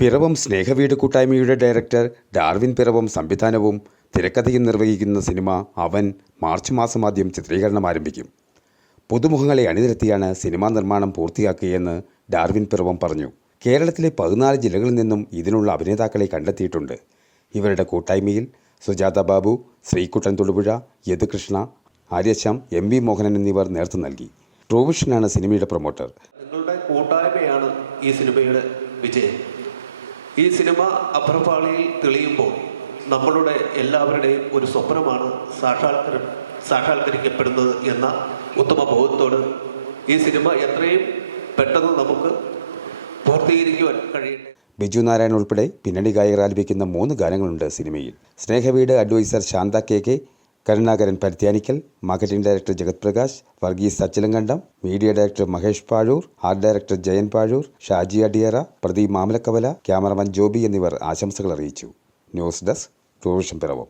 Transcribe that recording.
പിറവം സ്നേഹവീട് കൂട്ടായ്മയുടെ director Darwin Piravom സംവിധാനവും തിരക്കഥയും നിർവഹിക്കുന്ന സിനിമ അവൻ മാർച്ച് മാസം ആദ്യം ചിത്രീകരണം ആരംഭിക്കും. പുതുമുഖങ്ങളെ അണിനിരത്തിയാണ് സിനിമാ നിർമ്മാണം പൂർത്തിയാക്കിയെന്ന് ഡാർവിൻ പിറവം പറഞ്ഞു. കേരളത്തിലെ പതിനാല് ജില്ലകളിൽ നിന്നും ഇതിനുള്ള അഭിനേതാക്കളെ കണ്ടെത്തിയിട്ടുണ്ട്. ഇവരുടെ കൂട്ടായ്മയിൽ സുജാത ബാബു ശ്രീകുട്ടൻ തൊടുപുഴ യദുകൃഷ്ണ ആര്യശ്യാം എം വി മോഹനൻ എന്നിവർ നേതൃത്വം നൽകി. ട്രൂവിഷനാണ് സിനിമയുടെ പ്രൊമോട്ടർ. നിങ്ങളുടെ കൂട്ടായ്മയാണ് ഈ സിനിമയുടെ വിജയം. ഈ സിനിമ അഭ്രപാളിയിൽ തെളിയുമ്പോൾ നമ്മളുടെ എല്ലാവരുടെയും ഒരു സ്വപ്നമാണ് സാക്ഷാത്കര സാക്ഷാത്കരിക്കപ്പെടുന്നത് എന്ന ഉത്തമ ബോധത്തോട് ഈ സിനിമ എത്രയും പെട്ടെന്ന് നമുക്ക് പൂർത്തീകരിക്കുവാൻ കഴിയട്ടെ. ബിജു നാരായൺ ഉൾപ്പെടെ പിന്നണി ഗായകർ ആലപിക്കുന്ന മൂന്ന് ഗാനങ്ങളുണ്ട് സിനിമയിൽ. Snehaveedu advisor Shantha K K Karunakaran Parithyanikkal marketing director Jagath Prakash Varghese Achilankandam media director Mahesh Pazhoor art director Jayan Pazhoor Shaji Adiyara Pradeep Mamalakkavala cameraman Joby എന്നിവർ ആശംസകൾ അറിയിച്ചു. News desk tourism Piravom.